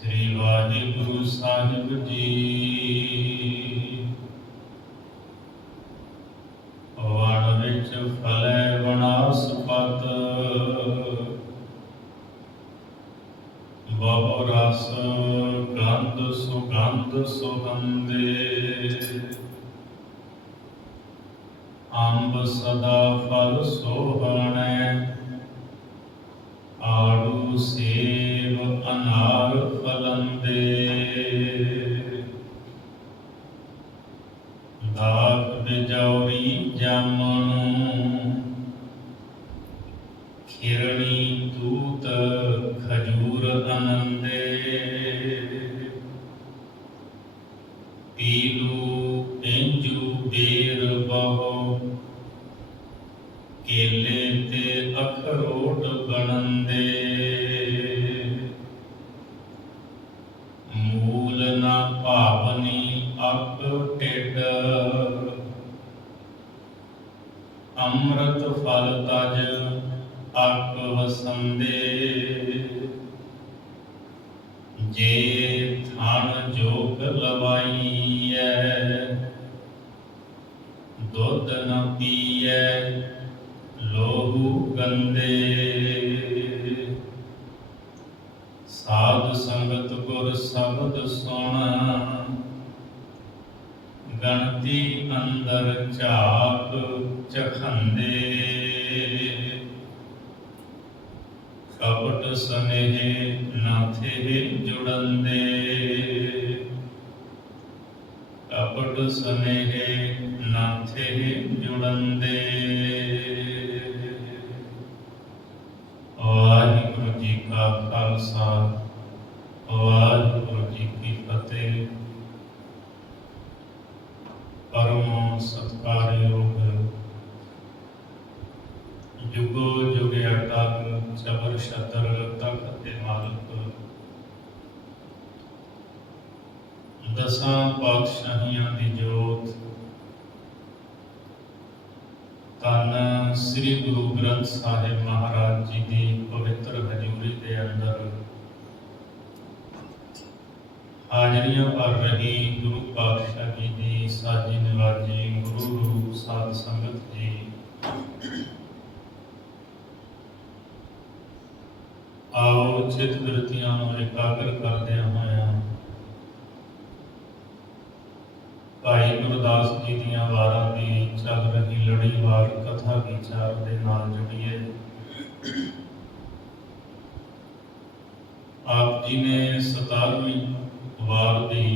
श्री वाहिगुरु साहिब जी। वण विच फलै वनास्पत, बहु रस गंध सुगंध सुगंधे। अंब सदा फल सोहणै, आड़ू सेब अनार फलंदे। दाख बिजौरी जामनु, खिरणी तूत खजूर आनंदे। पीलू पेंजू बेर बहु, केले ते अखरोट बनंदे। मूल न भावनी अक टिड, अमृत फल तज अक वसंदे। जे थन जोग लवाईऐ, दुध न पीऐ लोहू गंदे। साध संगत गुर शब्द सुन, गणती अंदर झाक चखंदे। कपट स्नेह न थे जुड़ंदे, कपट स्नेह न थे जुड़ंदे। वाहिगुरु जी का खालसा, वाहिगुरु जी की फतेह। परम सत्कारयोग जुगो जुगे अटल जबर शतर तख्त मालक, दसां पातशाहियां दी जोत, धन श्री गुरु ग्रंथ साहिब महाराज जी की पवित्र हजूरी के अंदर हाजरियां भर रही गुरु पातशाह जी की साजी निवाजी गुरु गुरु साध संगत जी। आओ चित वृत्तियां एकाग्र करदे होया भाई गुरदास जी दियां वारां दी चल रही लड़ीवार कथा विचार दे नाल जुड़िए। आप जी ने 17वीं वार दी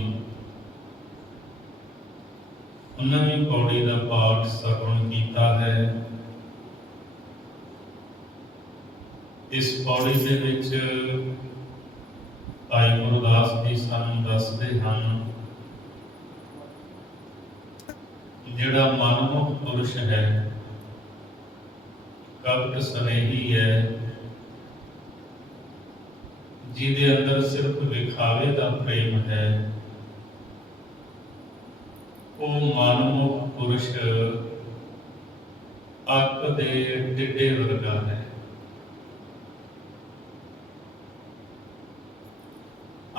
19वीं पौड़ी का पाठ श्रवण किया है। इस पौड़ी दे विच भाई गुरदास जी सानू दसदे हन, जिहड़ा मनमुख पुरुष है, कपट स्नेही है, जिहदे अंदर सिर्फ विखावे का प्रेम है, वो मनमुख पुरुष अक दे टिड्डे वर्गा है।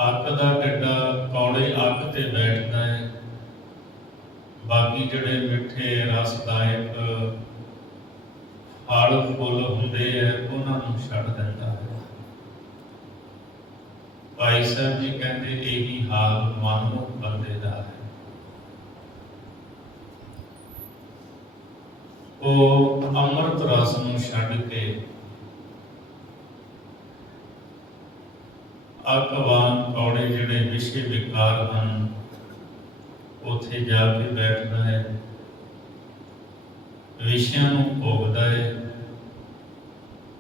अक का टिड्डा कौड़े अक ते बैठता है, बाकी जिहड़े मिठे रसदायक फल फुल हुंदे है उन्होंने छड्ड दिंदा है। भाई साहब जी कहते यही हाल मनमुख बंदे का है। वो अमृत रस नूं छड्ड के अकवान कौड़े जिहड़े विषय विकार हैं उत्थे जाके बैठता है, विषयां नूं भोगदा है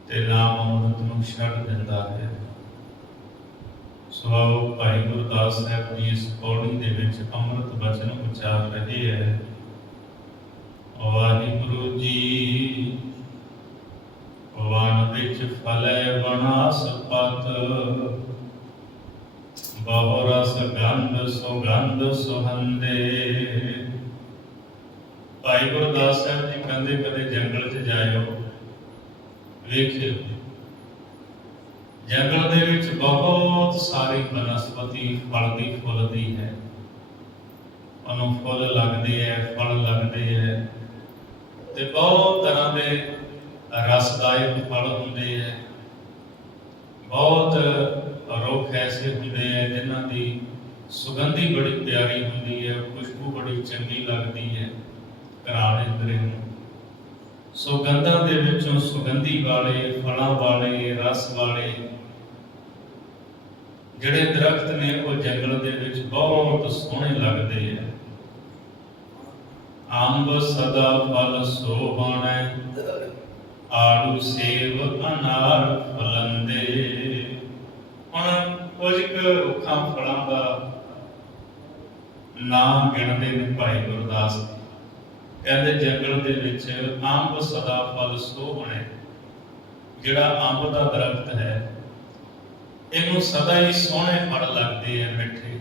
ते नाम अमृत नूं छड्ड दिंदा है। सो भाई गुरदास साहब जी इस पौड़ी दे विच अमृत वचन उचार रहे हैं। वाहिगुरु जी वन विच फलै वनास्पत, बहु रस गंध सुगंध सुहंदे। भाई गुरदास साहब जी कहते कदे जंगल च जाओ, वेखियो ਜੰਗਲ ਦੇ ਵਿੱਚ ਬਹੁਤ ਸਾਰੀ ਬਨਸਪਤੀ ਫਲਦੀ ਫੁੱਲਦੀ ਹੈ। ਉਹਨੂੰ ਫੁੱਲ ਲੱਗਦੇ ਹੈ, ਫਲ ਲੱਗਦੇ ਹੈ, ਤੇ ਬਹੁਤ ਤਰ੍ਹਾਂ ਦੇ ਰਸਦਾਇਕ ਫਲ ਹੁੰਦੇ ਹੈ। ਬਹੁਤ ਰੁੱਖ ਐਸੇ ਹੁੰਦੇ ਹੈ ਜਿਨ੍ਹਾਂ ਦੀ ਸੁਗੰਧੀ ਬੜੀ ਪਿਆਰੀ ਹੁੰਦੀ ਹੈ, ਖੁਸ਼ਬੂ ਬੜੀ ਚੰਗੀ ਲੱਗਦੀ ਹੈ ਘਰਾਣੇ ਅੰਦਰੇ ਨੂੰ। ਸੁਗੰਧਾਂ ਦੇ ਵਿੱਚੋਂ ਸੁਗੰਧੀ ਵਾਲੇ, ਫਲਾਂ ਵਾਲੇ, ਰਸ ਵਾਲੇ ਜਿਹੜੇ ਦਰਖਤ ਨੇ ਉਹ ਜੰਗਲ ਦੇ ਵਿੱਚ ਬਹੁਤ ਸੋਹਣੇ ਲੱਗਦੇ ਆ। ਅੰਬ ਸਦਾ ਫਲ ਸੋਹਣੈ, ਆੜੂ ਸੇਬ ਅਨਾਰ ਫਲੰਦੇ। ਹੁਣ ਕੁਝ ਕੁ ਰੁੱਖਾਂ ਫਲਾਂ ਦਾ ਨਾਮ ਗਿਣਦੇ ਨੇ ਭਾਈ ਗੁਰਦਾਸ। ਕਹਿੰਦੇ ਜੰਗਲ ਦੇ ਵਿੱਚ ਅੰਬ ਸਦਾ ਫਲ ਸੋਹਣੈ, ਜਿਹੜਾ ਅੰਬ ਦਾ ਦਰਖਤ ਹੈ ਇਹਨੂੰ ਸਦਾ ਹੀ ਸੋਹਣੇ ਫਲ ਲੱਗਦੇ ਆ, ਮਿੱਠੇ।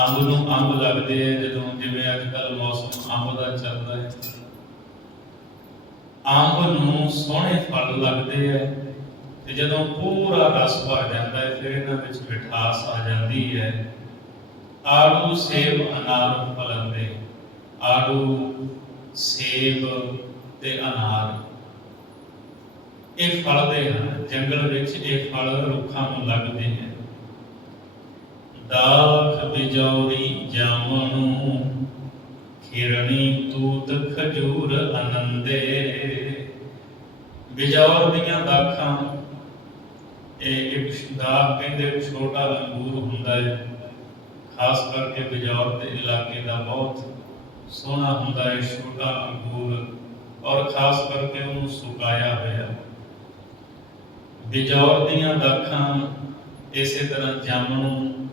ਅੰਬ ਨੂੰ ਅੰਬ ਲੱਗਦੇ ਆ ਜਦੋਂ, ਜਿਵੇਂ ਅੱਜ ਕੱਲ੍ਹ ਮੌਸਮ ਅੰਬ ਦਾ ਚੱਲਦਾ ਹੈ, ਅੰਬ ਨੂੰ ਸੋਹਣੇ ਫਲ ਲੱਗਦੇ ਆ। ਤੇ ਜਦੋਂ ਪੂਰਾ ਰਸ ਭਰ ਜਾਂਦਾ ਹੈ ਫਿਰ ਇਹਨਾਂ ਵਿੱਚ ਮਿਠਾਸ ਆ ਜਾਂਦੀ ਹੈ। ਆੜੂ ਸੇਬ ਅਨਾਰ ਫਲੰਦੇ, ਆੜੂ ਸੇਬ ਤੇ ਅਨਾਰ ਇਹ ਫਲਦੇ ਹਨ ਜੰਗਲ ਵਿੱਚ। ਇਹ ਫਲ ਰੁੱਖਾਂ ਨੂੰ ਲੱਗਦੇ ਹਨ। ਦਾਖ ਬਿਜੌਰੀ ਜਾਮਣੂ, ਖਿਰਣੀ ਤੂਤ ਖਜੂਰ ਆਨੰਦੇ। ਬਿਜੌਰ ਦੀਆਂ ਦਾਖਾਂ, ਇਹ ਇੱਕ ਦਾਖ ਕਹਿੰਦੇ ਛੋਟਾ ਅੰਗੂਰ ਹੁੰਦਾ ਹੈ, ਖਾਸ ਕਰਕੇ ਬਿਜੌਰ ਦੇ ਇਲਾਕੇ ਦਾ ਬਹੁਤ ਸੋਹਣਾ ਹੁੰਦਾ ਹੈ ਛੋਟਾ ਅੰਗੂਰ, ਔਰ ਖਾਸ ਕਰਕੇ ਉਹਨੂੰ ਸੁਕਾਇਆ ਹੋਇਆ। ਬਿਜੌਰ ਦੀਆਂ ਦਾਖਾਂ, ਇਸੇ ਤਰ੍ਹਾਂ ਜਾਮਣੂ,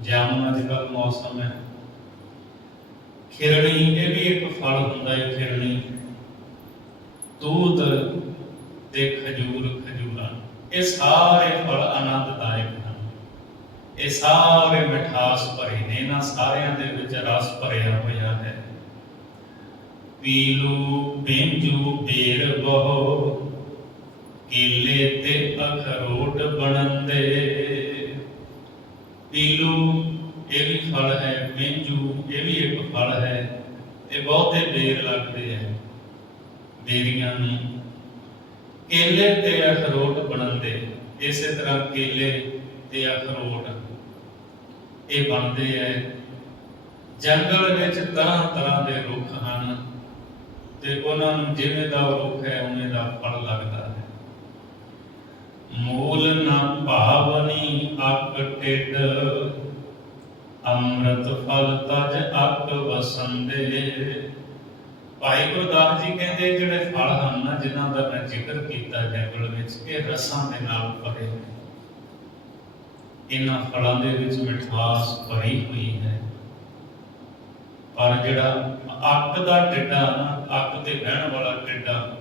ਜਾਮਣ ਅੱਜ ਕੱਲ੍ਹ ਮੌਸਮ ਹੈ। ਖਿਰਣੀ, ਇਹ ਵੀ ਇੱਕ ਫਲ ਹੁੰਦਾ ਹੈ ਖਿਰਣੀ। ਤੂਤ ਤੇ ਖਜੂਰ, ਖਜੂਰਾਂ, ਇਹ ਸਾਰੇ ਫਲ ਆਨੰਦਦਾਇਕ ਹਨ। ਇਹ ਸਾਰੇ ਮਿਠਾਸ ਭਰੇ ਨੇ, ਇਹਨਾਂ ਸਾਰਿਆਂ ਦੇ ਵਿੱਚ ਰਸ ਭਰਿਆ ਹੋਇਆ ਹੈ। ਪੀਲੂ ਪੇਂਜੂ ਬੇਰ ਬਹੁ, ਕੇਲੇ ਤੇ ਅਖਰੋਟ ਬਣਦੇ। ਪੀਲੂ ਇਹ ਵੀ ਫਲ ਹੈ, ਪੇਂਜੂ ਇਹ ਵੀ ਇੱਕ ਫਲ ਹੈ, ਤੇ ਬਹੁਤੇ ਬੇਰ ਲੱਗਦੇ ਹੈ ਬੇਰੀਆਂ ਨੂੰ। ਕੇਲੇ ਤੇ ਅਖਰੋਟ ਬਣਦੇ, ਇਸੇ ਤਰ੍ਹਾਂ ਕੇਲੇ ਤੇ ਅਖਰੋਟ ਇਹ ਬਣਦੇ ਹੈ। ਜੰਗਲ ਵਿੱਚ ਤਰ੍ਹਾਂ ਤਰ੍ਹਾਂ ਦੇ ਰੁੱਖ ਹਨ ਤੇ ਉਹਨਾਂ ਨੂੰ ਜਿਵੇਂ ਦਾ ਰੁੱਖ ਹੈ ਉਵੇਂ ਦਾ ਫਲ ਲੱਗਦਾ ਹੈ। ਮੂਲ ਨਾ ਭਾਵਨੀ ਅੱਕ ਟਿਡ, ਅੰਮ੍ਰਿਤ ਫਲ ਤਜ ਅੱਕ ਵਸੰਦੇ। ਭਾਈ ਗੁਰਦਾਸ ਜੀ ਕਹਿੰਦੇ ਜਿਹੜੇ ਫਲ ਹਨ ਨਾ, ਜਿਨ੍ਹਾਂ ਦਾ ਮੈਂ ਜ਼ਿਕਰ ਕੀਤਾ ਜੰਗਲ ਵਿੱਚ, ਇਹ ਰਸਾਂ ਦੇ ਨਾਲ ਭਰੇ ਹੋਏ। ਇਹਨਾਂ ਫਲਾਂ ਦੇ ਵਿੱਚ ਮਿਠਾਸ ਭਰੀ ਹੋਈ ਹੈ। ਪਰ ਜਿਹੜਾ ਅੱਕ ਦਾ ਟਿੱਡਾ ਨਾ, ਅੱਕ ਤੇ ਬਹਿਣ ਵਾਲਾ ਟਿੱਡਾ,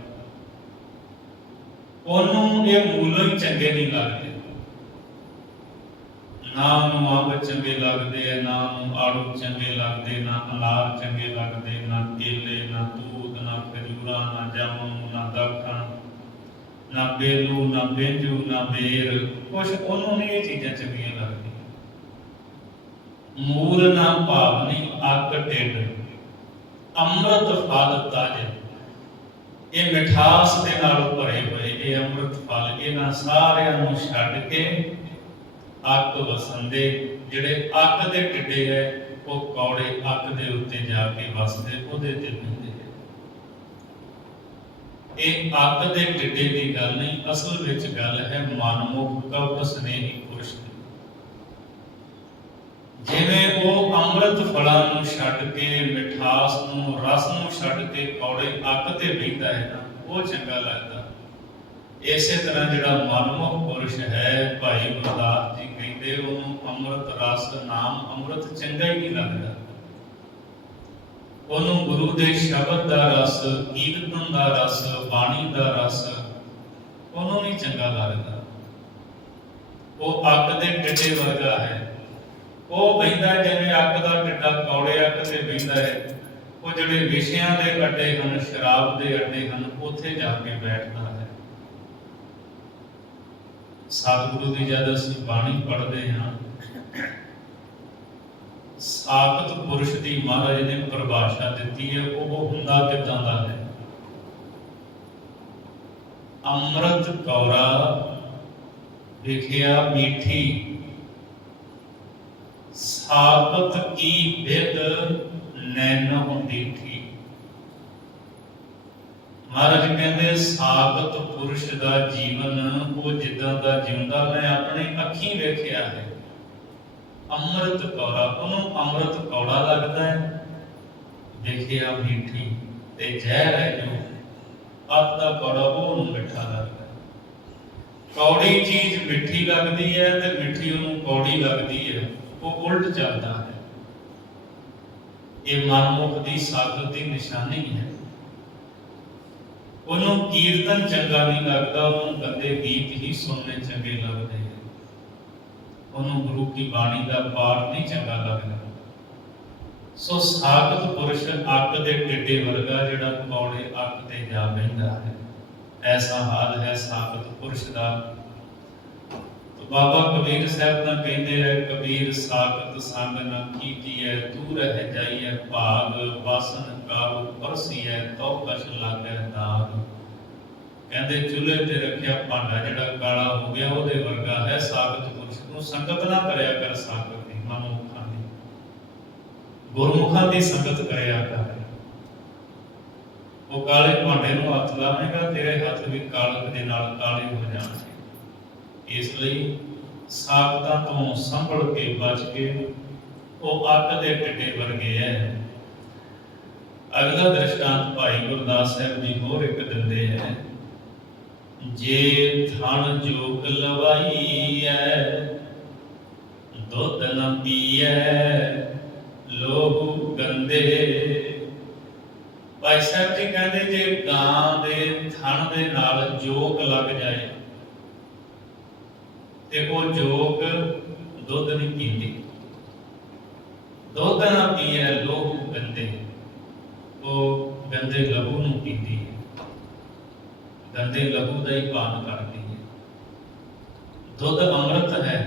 ਉਹਨੂੰ ਇਹ ਮੂਲੋਂ ਹੀ ਚੰਗੇ ਨਹੀਂ ਲੱਗਦੇ। ਨਾ ਉਹਨੂੰ ਅੰਬ ਚੰਗੇ ਲੱਗਦੇ ਹੈ, ਨਾ ਉਹਨੂੰ ਆੜੂ ਚੰਗੇ ਲੱਗਦੇ, ਨਾ ਅਨਾਰ ਚੰਗੇ ਲੱਗਦੇ, ਨਾ ਕੇਲੇ, ਨਾ ਤੂਤ, ਨਾ ਖਜੂਰਾਂ, ਨਾ ਜਾਮਣ, ਨਾ ਦਾਖਾਂ, ਨਾ ਬੇਲੂ, ਨਾ ਪੇਂਜੂ, ਨਾ ਬੇਰ, ਕੁਛ ਉਹਨੂੰ ਨਹੀਂ ਇਹ ਚੀਜ਼ਾਂ ਚੰਗੀਆਂ ਲੱਗਦੀਆਂ। ਮੂਲ ਨਾ ਭਾਵਨੀ ਅੱਕ ਟਿਡ, ਅੰਮ੍ਰਿਤ ਫਲ ਤਜ, ਇਹ ਮਿਠਾਸ ਦੇ ਨਾਲ ਭਰੇ ਹੋਏ ਇਹ ਅੰਮ੍ਰਿਤ ਫਲ, ਇਹਨਾਂ ਸਾਰਿਆਂ ਨੂੰ ਛੱਡ ਕੇ ਅੱਕ ਵਸੰਦੇ। ਜਿਹੜੇ ਅੱਕ ਦੇ ਟਿੱਡੇ ਹੈ ਉਹ ਕੌੜੇ ਅੱਕ ਦੇ ਉੱਤੇ ਜਾ ਕੇ ਵਸਦੇ, ਉਹਦੇ ਤੇ ਬਹਿੰਦੇ ਹੈ। ਇਹ ਅੱਕ ਦੇ ਟਿੱਡੇ ਦੀ ਗੱਲ ਨਹੀਂ, ਅਸਲ ਵਿੱਚ ਗੱਲ ਹੈ ਮਨਮੁਖ ਕਵਟ ਸਨੇਹੀ ਪੁਰਸ਼ ਦੀ। ਜਿਵੇਂ ਉਹ ਅੰਮ੍ਰਿਤ ਫਲਾਂ ਨੂੰ ਛੱਡ ਕੇ, ਮਿਠਾਸ ਨੂੰ, ਰਸ ਨੂੰ ਛੱਡ ਕੇ ਕੌੜੇ ਅੱਕ ਤੇ ਬਹਿੰਦਾ ਹੈ ਨਾ, ਉਹ ਚੰਗਾ ਲੱਗਦਾ। ਇਸੇ ਤਰ੍ਹਾਂ ਜਿਹੜਾ ਮਨਮੁਖ ਪੁਰਸ਼ ਹੈ, ਭਾਈ ਗੁਰਦਾਸ ਜੀ ਕਹਿੰਦੇ ਉਹਨੂੰ ਅੰਮ੍ਰਿਤ ਰਸ, ਨਾਮ ਅੰਮ੍ਰਿਤ ਚੰਗਾ ਹੀ ਨਹੀਂ ਲੱਗਦਾ। ਉਹਨੂੰ ਗੁਰੂ ਦੇ ਸ਼ਬਦ ਦਾ ਰਸ, ਕੀਰਤਨ ਦਾ ਰਸ, ਬਾਣੀ ਦਾ ਰਸ ਉਹਨੂੰ ਨਹੀਂ ਚੰਗਾ ਲੱਗਦਾ। ਉਹ ਅੱਕ ਦੇ ਟਿੱਡੇ ਵਰਗਾ ਹੈ। ਉਹ ਬਹਿੰਦਾ ਜਿਵੇਂ ਅੱਕ ਦਾ ਟਿੱਡਾ ਕੌੜੇ ਅੱਕ ਤੇ ਬਹਿੰਦਾ ਹੈ। ਉਹ ਜਿਹੜੇ ਵਿਸ਼ਿਆਂ ਦੇ ਅੱਡੇ ਹਨ, ਸ਼ਰਾਬ ਦੇ ਅੱਡੇ ਹਨ, ਉੱਥੇ ਜਾ ਕੇ ਬੈਠਦਾ ਹੈ। सतगुरु की जब असीं बाणी पढ़ते हैं, साबित पुरुष की महाराज ने परिभाषा दी है, वो हुंदा किदां दा है। अमृत कौरा विखिया मीठी, साबित की बिद नैनो डीठी। महाराज कहते साबित पुरुष का जीवन वो जिदा का जिंदा मैं अपने अखी वेख्या है। अमृत कौड़ा, उन्होंने अमृत कौड़ा लगता है, देखिया मीठी, ते जहर है जो अत का कौड़ा वो मिठा लगता है। कौड़ी चीज मिठी लगती है तो मिठी उन्होंने कौड़ी लगती है, वो उल्ट चलता है। ये मनमुख की साधत की निशानी है। उन्होंने कीर्तन चंगा नहीं लगता, उन्होंने गंदे गीत ही सुनने चंगे लगते हैं। उन्होंने गुरु की बाणी का पाठ नहीं चंगा लगता। सो साबित पुरुष अक दे टिड्डे वर्गा जिहड़ा कौड़े अक ते जा बहिंदा है, ऐसा हाल है साबित पुरुष का। तो बाबा कबीर साहब ना कहते हैं, कबीर साबित संग न कीजिए, तू रह जाइए भाग, वासन काल परसीए तो कछ लागै दाग। कहते चूल्हे ते रखिया भांडा जिहड़ा काला हो गया उहदे वर्गा है साबित पुरुष। तू संगत ना करया कर साबित दी, मनमुखां दी, गुरमुखां दी संगत करया कर। वो काले भांडे नूं हथ लावेगा, तेरे हथ भी कालक दे नाल काले हो जाणगे। इसलिए साबितां तो संभल के बच के वो अक दे टिड्डे वर्गे है। अगला दृष्टांत भाई गुरदास साहब जी होर एक दिंदे है, जे थन जोग लवाई है, दुध न पीए लोहू गंदे। भाई साहब जी कहते जे गां दे थन दे नाल जोग लग जाए ते वो जोग दुध नहीं पीती। दुध ना पीए लोहू गंदे, वो गंदे लहू नूं पीती है, गंदे लहू का ही पान करती है। दुध अमृत है,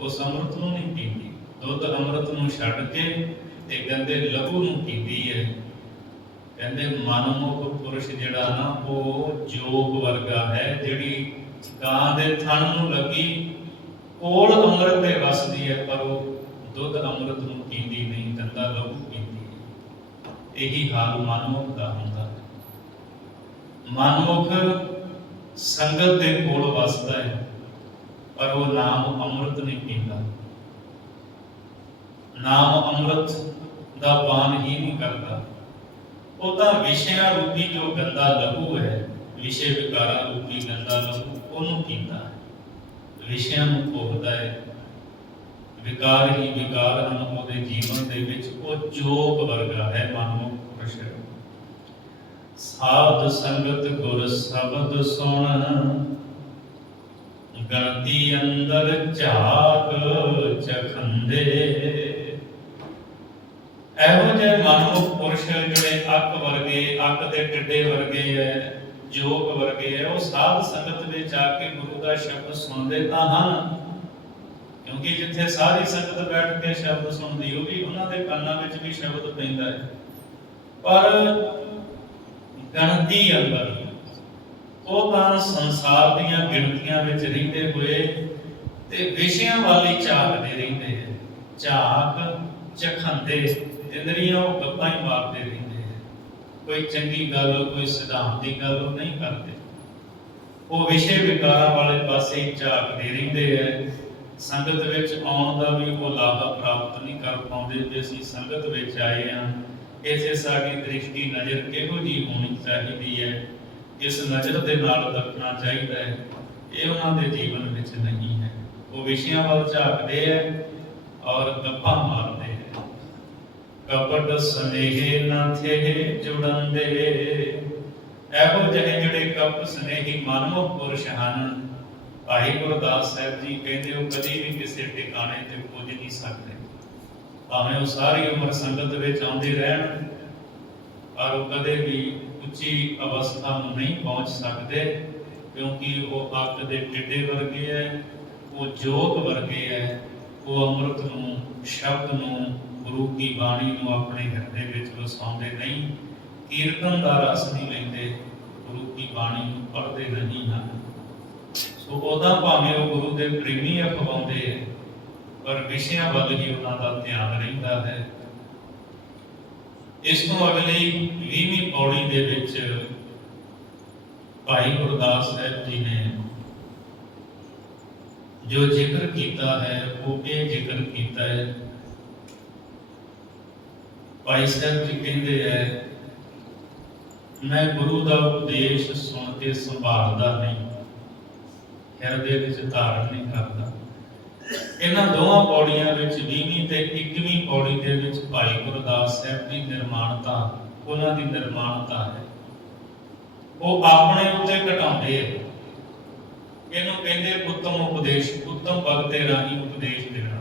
उस अमृत नूं नहीं पीती। दुध अमृत नूं छड्ड के ते गंदे लहू नूं पीती है। कहते मनमुख पुरुष जिहड़ा ना वो जोग वर्गा है, जिहड़ी गां दे थन नूं लगी कोल अमृत दे वसदी है, पर वो दुध अमृत नूं पींदी नहीं, गंदा लहू पींदी है। यही हाल मनमुख का हुंदा है। मनमुख संगत दे कोल वसदा है, पर वो नाम अमृत नहीं पींदा, नाम अमृत का पान ही नहीं करता। वो तो विषया रूपी जो गंदा लहू है, विषय विकारा रूपी गंदा लहू उन्होंने पीता है, विषयां नूं भोगदा है। विकार ही विकार हैं उहदे जीवन दे विच, वो जोग वर्गा है मनमुख पुरुष। साध संगत गुर शब्द सुन, गणती अंदर झाक चखंदे। एहो जे मनमुख पुरुष जिहड़े अक वर्गे, अक दे टिड्डे वर्गे है, जोग वर्गे है, वो साध संगत विच आके गुरु का शब्द सुनते तो हैं, क्योंकि जिथे सारी संगत बैठ के शब्द सुनती होगी उन्होंने कानों में भी शब्द पैंदा है। पर गणती अंदर वो तो संसार दीयां गिणतियां विच रहिंदे हुए ते विषयां वाली झाकदे रहिंदे हैं। झाक चखंदे, इंद्रियां गप्पां ही मारते रहिंदे हैं, कोई चंगी गल कोई सिद्धांत की गल नहीं करते। वो विषय विकारां वाले पासे ही झाकदे रहिंदे हैं। संगत विच आउण दा भी वो लाभ प्राप्त नहीं कर पाउंदे कि असीं संगत विच आए हां, इत्थे साडी दृष्टि नज़र किहो जी होनी चाहिदी है, इस नज़र दे नाल रखना चाहिए है, ये उन्होंने जीवन विच नहीं है। वो विषयां वाल झाकदे है और गप्पां मारदे है। कपट स्नेहे न थे जुड़ंदे, एहो जिहे जिहड़े कपट स्नेही मनमुख पुरुष हन, भाई गुरदास साहब जी कहते हो कभी भी किसी ठिकाने ते पुज नहीं सकते, भावें वो सारी उम्र संगत विच आउंदे रहन, और वो कदे भी उच्ची अवस्था में नहीं पहुंच सकते। क्योंकि वो अग दे टिड्डे वर्गे है, वो जोत वर्गे है, वो अमृत नूं, शब्द नूं, गुरु की बाणी नूं अपने हिरदे विच वसाउंदे नहीं, कीर्तन का रस नहीं लेंदे, गुरु की बाणी नूं पढ़दे नहीं हैं। सो उदा भावें वो गुरु के प्रेमी अखवाउंदे है, पर विषयां वल ही उन्हां दा ध्यान रहिंदा है। इस तो अगली 20वीं पौड़ी दे विच भाई गुरदास साहब जी ने जो जिक्र किया है वो ये जिक्र किया है। भाई साहब जी कहते हैं, मैं गुरु का उपदेश सुन के संभालता नहीं, हिरदे विच धारण नहीं करता। इन्हां दोवां पौड़ियां विच 20वीं ते 21वीं पौड़ी दे विच भाई गुरदास साहब की निर्माणता, उन्हां दी निर्माणता है, वो अपने उत्ते घटाउंदे है। इहनूं कहंदे उत्तम उपदेश, उत्तम भगते राही उपदेश देना।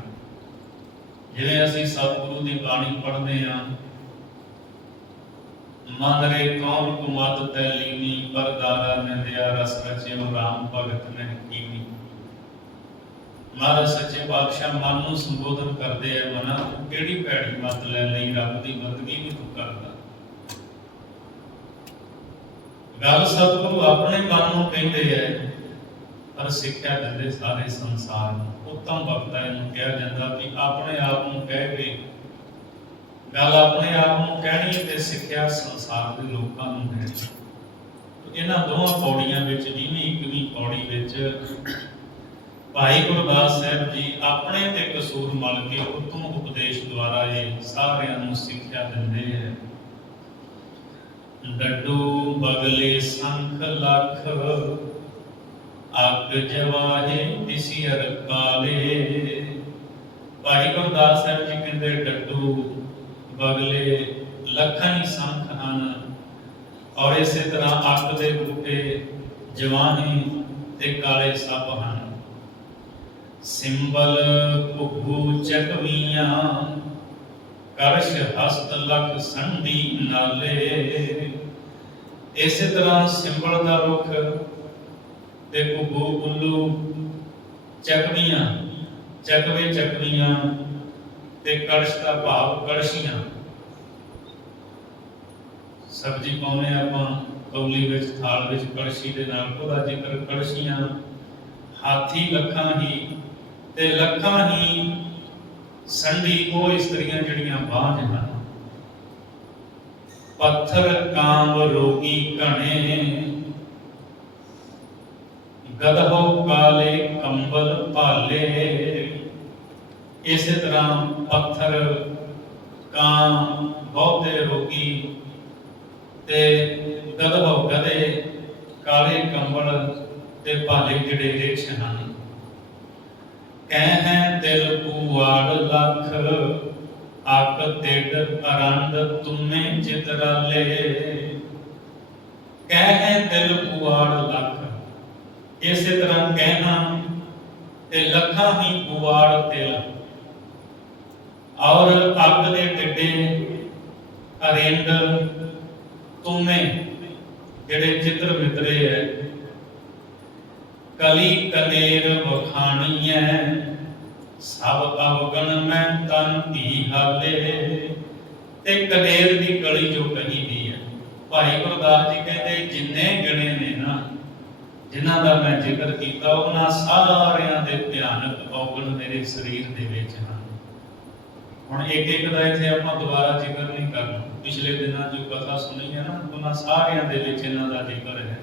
जिवें असीं सतगुरु की बाणी पढ़दे हां, मन रे कौन कुमत तै लीनी, परदारा निंदिया रस रचियो राम भगत ने कीनी। महाराज सच्चे पातशाह मन नूं संबोधन करदे है, मना तूं किहड़ी भैड़ी मत लै लई, रब दी बंदगी नहीं तूं करदा। गल सतगुरु अपने मन नूं कहंदे है, पर सिक्ख्या दिंदे सारे संसार नूं। उत्तम भगता इहनूं कहा जांदा कि अपने आप नूं कह के गल अपने आप नूं कहणी ते सिक्ख्या संसार दे लोकां नूं देणी। इन्हां दोवां पौड़ियां विच 20वीं 21वीं पौड़ी विच भाई गुरदास साहब जी अपने ते कसूर मल के उत्तम उपदेश द्वारा ये सारियां नूं सिक्ख्या दिंदे है। डड्डू बगले संख लख, अग जवाहे तिसियर काले। भाई गुरदास साहब जी कहते डड्डू बगले लखां ही संख हैं, और इस तरह अग दे बूटे जवानी ते काले सप हैं। सिंबल घुघू चकवियां, करश हस्त लख संडी नाले। इस तरह सिंबल का रुख ते घुघू उल्लू, चकवियां चकवे चकवियां ते कड़श का भाव कड़शियां। सब्जी पाउने आपां कौली विच थाल विच कड़शी दे नाल ओहदा जिक्र कड़शियां। हाथी लखां ही ते लखां ही संडी वो इस्त्रियां जड़ियां बांझ हैं। पत्थर कांब रोगी घने, गदहो काले कंबल भाले। इस तरह पत्थर कां बहुते रोगी ते गदहो गधे, काले कंबल ते भाले जिहड़े रिछ हैं। कह दिल पुआड़ लख, अक तिड अरंड तुमे चितराले। कह दिल पुआड़ लख, इस तरह कहना ते लखा ही पुआड़ तिल, और अग दे टिड्डे अरिंद तुमे जिहड़े चित्र मित्रे है। कली कनेर वखाणीए, सब अवगण में तन धी हाले। ते कनेर दी कली जो कही दी है। भाई गुरदास जी कहते जिन्ने गिणे ने ना, जिन्हां दा मैं जिक्र कीता, उन्हां सारियां दे भयानक औगण मेरे शरीर दे विच हैं। हुण एक एक दा इत्थे आपां दोबारा जिक्र नहीं करना। पिछले दिनां जो कथा सुनी है ना, उन्हां सारियां दे विच इन्हां दा जिक्र है।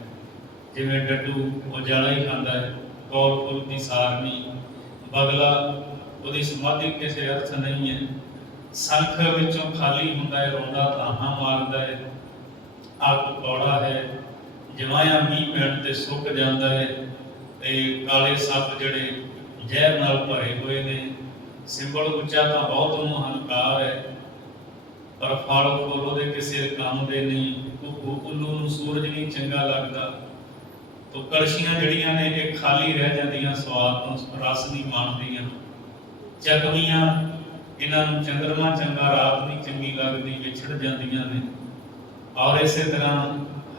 जिवें डड्डू वो जड़ा ही खांदा है, गौर फुल दी सारनी, बगला ਉਹਦੀ समाधि किसी अर्थ नहीं है, संख विचों खाली हुंदा है, रोंदा धाहा मारदा है, अग कौड़ा है, जवाया मीह पैण ते सुक जांदा है, ते काले सप जिहड़े जहर नाल भरे हुए ने। सिंबल उच्चा तां बहुत ਉਹਨੂੰ हंकार है, पर फल फुल ਉਹਦੇ ਕਿਸੇ काम ਦੇ नहीं। ਉੱਲੂ ਨੂੰ सूरज नहीं चंगा लगदा, तो कड़छियां जड़ियां ने ये खाली रह जांदियां, स्वाद तो रस नहीं माणदियां। चकवियां इन्हां नूं चंद्रमा चंगा, रात नहीं चंगी लगदी, विछड़ जांदियां ने। और इस तरह